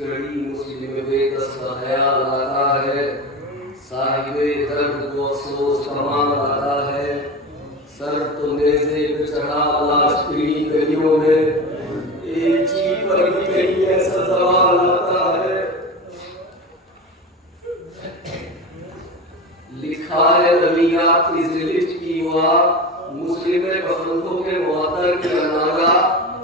گھڑی مسلم بے کس کا خیال آتا ہے، صاحب درد کو افسوس کمال آتا ہے، سر تو نیزے پہ چڑھا لاش کی گلیوں میں، ایک چیز پر بھی کہیں ایسا سوال آتا ہے۔ لکھا ہے نبیات کی زلٹ کی ہوا، مسلم پسندوں کے معطر کی اناگا،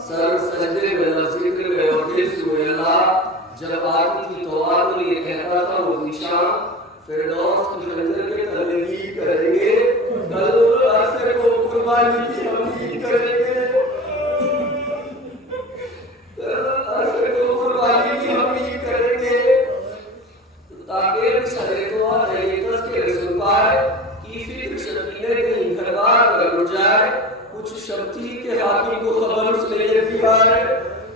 سر سجدے میں ذکر میں وقت سوئے اللہ، جب آتی تھی تو آدم یہ کہتا تھا وہ نشان، فردوس کی خنجر کے تلگی کریں گے، کل عرصے کو قربانی کی امید کریں گے، عرصے کو قربانی کی امید کریں گے، تاکہ بسرے تو آنے کس کے رسول پائے، کی فکر شکیلے کہیں گھر بار میں اٹھ جائے، کچھ شبتی کے حاکم کو خبر اس نے یہ بھی آئے،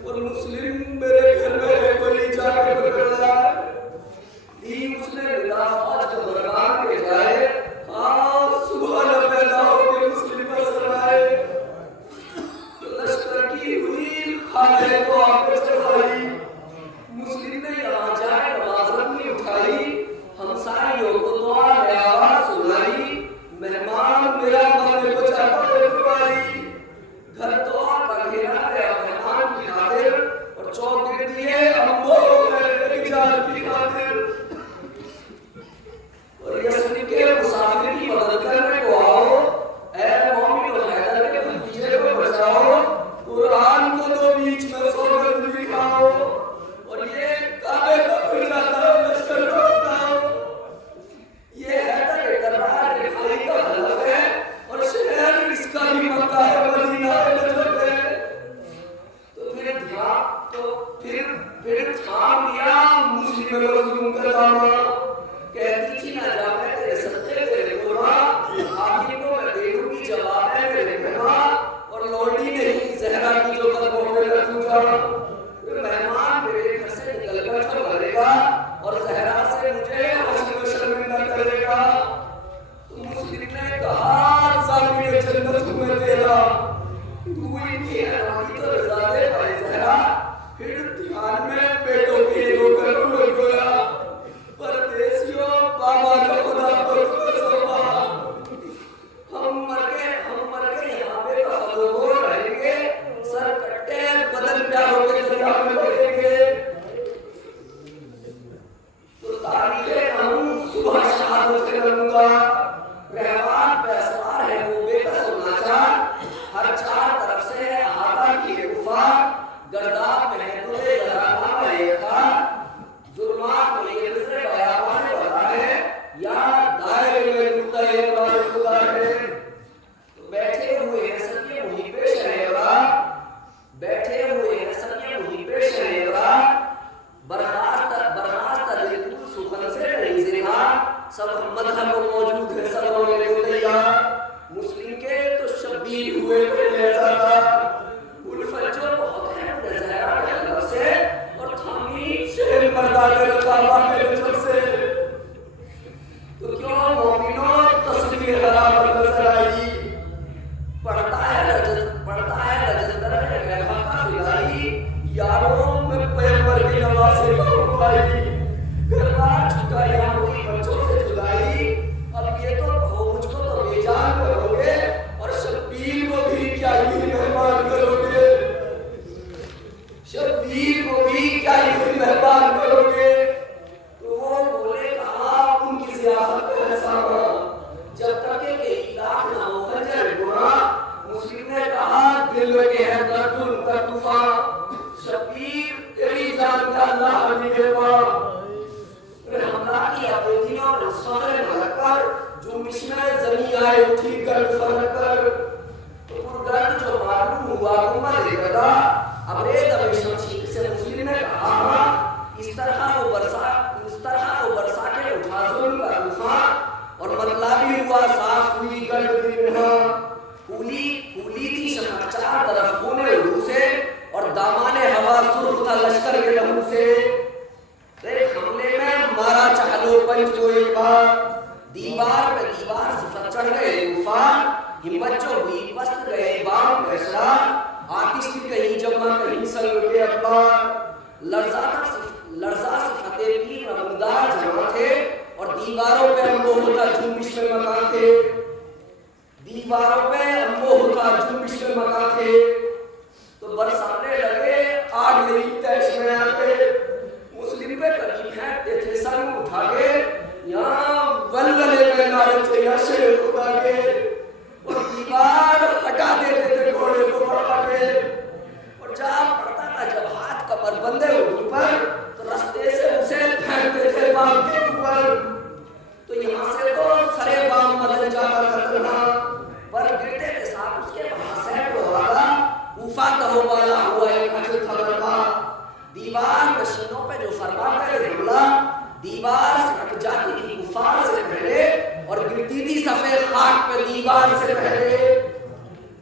اور مسلم میرے گھر میں کوئی جا کے پکڑ جائے، لی اس نے مدافعات جو برگان کے جائے، صبح نہ پیدا ہو کے مسلم پر سرائے، لشکر کی ہوئی خانے تو آپ پہ چڑھائی، مسلم نے یہاں جائے نماز نہیں اٹھائی، ہمسائیوں کو دعا میں آواز سنائی، مہمان میرا مرنے کو چاہتا ہے دعائی، گھر دعا کا گھیرا گیا مہمان کی خاطر، اور چوک دیے امبو ایک جان کی خاطر، اور یسنی کے مسافر کی مدد کرنے کو آؤ، اے مومن و حیدر کے بھتیجے کو بچاؤ، قرآن کو تو بیچ میں سوگند بھی کھاؤ، اور یہ کعبے کو کھل جاتا ہے لشکر کو اٹھاؤ، یہ حیدر کرار کے بھائی کا حلف ہے، اور شہر اس کا بھی مکہ ہے مدینہ نجف ہے، تو پھر تھام لیا مسلم مظلوم کا دامن، کہتی تھی نہ جا میں تیرے صدقے تیرے قرآن، آخر کو میں دے دوں گی جواب ہے میرے مہمان، اور لوٹی نہیں زہرا کی جو قدموں میں رکھوں گا، مہمان میرے گھر سے نکل کر جو مرے گا، اور زہرا سے مجھے حشر و شرمندہ کرے گا، تو مسلم نے کہا ضامن جنت ہوں میں تیرا، تو ان کی حیرانی تو رضا دے پائے زہرا، پھر دھیان میں بیٹوں کی رو کر رو گیا، پردیسیوں بابا کا خدا پر سوا، ہم مر کے یہاں پہ کفن و گور رہیں گے، سر کٹے بدن پیاروں کے دریا میں بڑھیں گے، تو تاریخ ہم صبح شہادت کروں گا، رحمان پہ اسوار ہے وہ بے کس و ناچار، ہر چار طرف سے ہے احاطہ کیے کفار، گرداب میں ہے تجھے جہاں میں خار، ظلمات میں یہ نظر بیابان بتا ہے، یا دائرے میں نقطہ اعتبار خدا ہے، تو بیٹھے ہوئے ہیں سب کے وہیں پہ شہرا، بیٹھے ہوئے ہیں سب کے وہیں پہ شہرا، برخاست دل تو سخن سے نہیں زنہا، سب مذہب موجود ہے سب رونے کو تیار، مسلم کے تو شبیر ہوئے پہلے زیادہ، الفت جو بہت ہے نظرہ کے حلق سے، اور تھامی شہر مردان رقابہ کے نجل سے، تو کیوں مومنوں تصویر حرام نظر آئی، پڑھتا ہے رجندر ہے غیبہ کا فلائی، یاروں میں پیغمبر کی نوازے کو پائی، گھر بار چکا یا ہوئی بچوں سے جدائی، اب یہ تو کہو مجھ کو تو بے جان کرو گے، اور شبیر کو بھی کیا ہی مہمان کرو گے، شبیر کو بھی کیا ہی مہمان کرو گے، تو وہ بولے کہا ان کی ضیافت کا حسابہ، جب تک کہ علاق نہ ہو خنجر گناہ، مسلم نے کہا دل کے ہے درد ان کا طوفان، شبیر تیری جان کا اللہ نگہ باں، حملہ کیا بے دینوں رسول ملک پر، جو مشنہ زمین آئے اٹھی کر فرق کر، تو پردرد جو معلوم ہوا گمہ گدا، اب رید اب شمشیر سے مسلم نے کہا، اس طرح وہ برسا کے اٹھا ظلم کا طوفان، اور مطلبی ہوا صاف ہوئی گرد بنہا، پھولی تھی شفق چار طرف خون عروج سے، اور دامان ہوا سرخ تھا لشکر کے لہو سے، ایک حملے میں مارا چہلو پنج کو ایک بار، دیوار پہ دیوار صفت چڑھ گئے طوفان، ہمت جو ہوئی پست گئے بام پیشرا، آتش تھی کہیں جمع کہیں سنگ کے اخبار، لرزا سے فتح کی رمضان جمع تھے اور دیواروں پہ امبو ہوتا جنبش میں مکان تھے، دیواروں پہ امبو ہوتا جنبش میں مکان تھے، تو برسانے لگے آگ نہیں تیش میں آتے، مسلم پہ کبھی پھینکتے تھے سن اٹھا کے، یہاں ولولے میں نارے تھے یا شیر خدا کے، اور دیوار ہٹا دیتے تھے گھوڑے کو پڑھا کے، اور جہاں پڑتا تھا جب ہاتھ کمر بندے اوپر تو رستے سے اسے پھینکتے تھے بام کے اوپر، تو یہاں سے تو سرے بام بدل جاتا تھا تنہا، پر گرتے کے ساتھ اس کے وہاں سے ڈورالا کوفہ کہو بالا ہوا ایک حجر خبر کا، دیوار نشینوں پہ جو فرمان کا حملہ، دیوار سکٹ جاتی تھی کفار سے پہلے اور گرتی تھی سفید خاک پہ دیوار سے پہلے،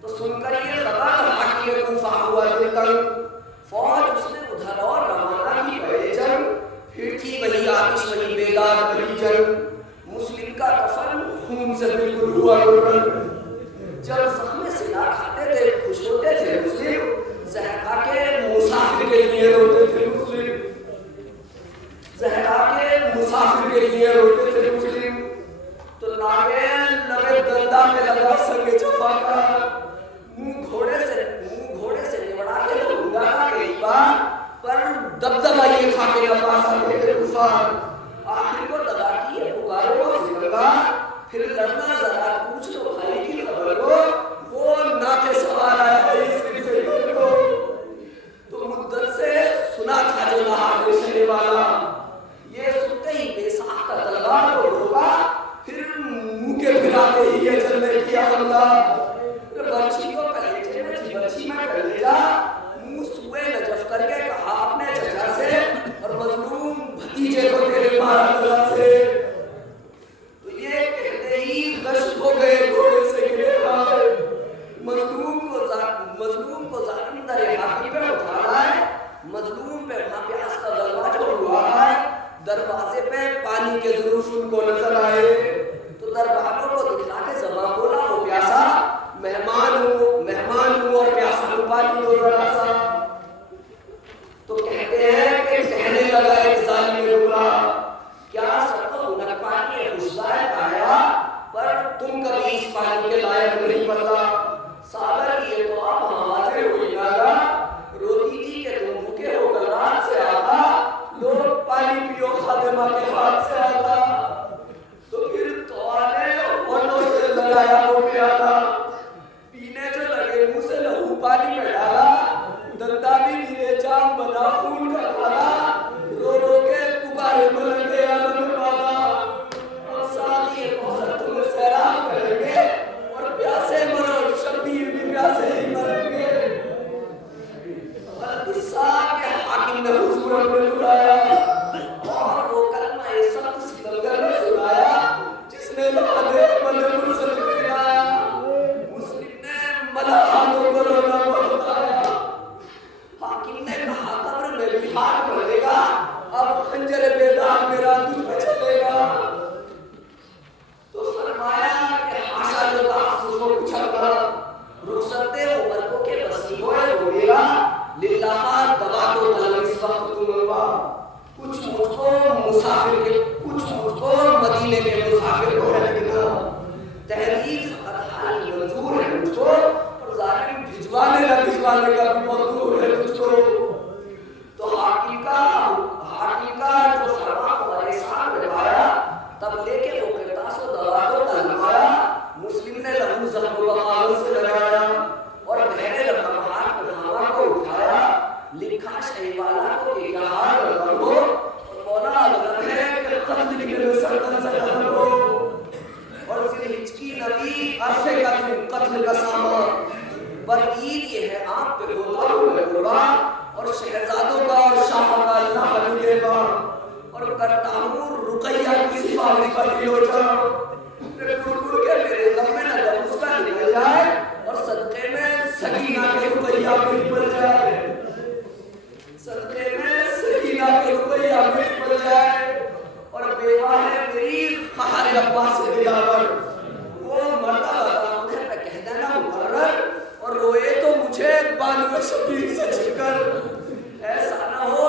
تو سن کر یہ خبر حاکم کوفہ ہوا دل تنگ، فوج اس نے ادھر اور روانہ کی پہلے جنگ، پھر تھی وہی آتش وہی بیدار وہی جنگ، مسلم کا کفن خون سے بالکل ہوا گرن، جب زخم سلا کھاتے تھے خوش ہوتے تھے مسلم، زہرا کے مسافر کے لیے روتے تھے مسلم، زہرا کے مسافر کے لیے روتے تھے مسلم، تو ناگین لبے دندہ میں لگا سنگ جفا کا، منہ گھوڑے سے نوڑا کے لگا تھا کئی بار، پر دبدبہ یہ تھا کہ عباس آتے تھے کفار، آخر کو دبا کی پکارے کو سنگا، پھر لڑنا ذرا پوچھ لو بھائی کی خبر کو، وہ ناکے سوار آیا ہے اس دن سے گھر کو، تو مدت سے سنا تھا جو نہا دیشنے والا، یہ سنتے ہی بے ساختہ تلوار کو روکا، پھر منہ کے پھراتے ہی یہ چلنے کیا حملہ، برچی کو کلیجے میں تھی برچی میں کلیجا، منہ سوئے نجف کر کے کہا اپنے چچا سے اور مظلوم بھتیجے کو تیرے مارا دلا سے، تو یہ کہتے ہی غشت ہو گئے گھوڑے سے گرے آئے، مظلوم کو ظالم در حاکی پہ اٹھانا ہے، مظلوم پہ وہاں پیاس کا غلبہ جو ہوا ہے، دروازے پہ پانی کے ظروف ان کو نظر آئے، تو درباروں کو دکھلا کے زبان بولا وہ پیاسا، مہمان ہوں اور پیاسا ہوں پانی دو ذرا سا، تو کہتے ہیں کہ کہنے لگا ایک ظالم گمراہ، کیا سب کو خنک پانی ہے خوشدائے آیا، پر تم کبھی اس پانی کے لائق نہیں بدلا، ساگر کی تو آپ حاضر ہوئی ناگا، روتی تھی کہ تم بھوکے ہو کل رات سے آتا، لوگ پانی پیو خادمہ کے ہاتھ سے آتا، تو پھر تو آنے اونوں سے لگایا وہ پیالا، پینے جو لگے منہ سے لہو پانی میں ڈالا، دندہ بھی گرے جام بنا خون کا کھالا، رو رو کے پکارے ملنگے عالم والا، اور ساتھ یہ کوثر تمہیں سیراب کریں گے، اور پیاسے مرو شبیر بھی پیاسے ہی مریں گے، القصہ کے حاکم نے حضور اپنے بلایا، اور وہ کلمہ سخت ستمگر نے سنایا، جس نے لہدے ملے مرسل کرایا، مسلم نے ملا ہاتھوں کو رونا بہتایا، حاکم نے کہا قبر میں بھی ہاتھ ملے گا، اب خنجر بیدار میرا تجھ پہ چلے گا، تو فرمایا کہ حاشا جو تحصص کو کچھلتا، رخصت عمر کو کہ بسی ہوئے وہ میرا، للہ دبا تو دل اس وقت تم ہوا، کچھ مجھ کو مدینے کے مسافر کو ہے لگنا، تحریر فقط حال منظور ہے مجھ کو، اور ظالم بھجوانے نہ بھجوانے کا بھی مقدور ہے مجھ کو، تو حاکم کا جو فرما ہمارے سامنے پایا، تب لے کے وہ کرتاس و دوا کو تلمایا، مسلم نے لہو زخم و بقاوت سے لگایا، اور بہرے لمحات میں ہوا کو اٹھایا، لکھا شہیوالا کو کہ کیا حال رقم ہو، اور مولا لگن ہے کہ قتل کی میں سرطن سے قتل ہو، اور ذلحج کی نبی عرفے کا دن قتل کا سامان، پر عید یہ ہے آپ پہ ہوتا ہوں میں قربان، اور شہزادوں کا اور شاہ کا اللہ بنگے گا، اور کرتا ہوں رقیہ کی سفارش پر ہو جاؤ، ٹھڑ کے میرے دم میں نہ دم اس کا نکل جائے، اور صدقے میں سکینہ کے رقیہ بھی نکل جائے، صدقے میں سکینہ کے رقیہ بھی نکل جائے، اور بیوہ ہے میری خہر عباس بیاور، وہ مرتبہ مجھے پہ کہہ دینا مقرر، اور روئے تو مجھے بانو شبیر سے چھکر، ایسا نہ ہو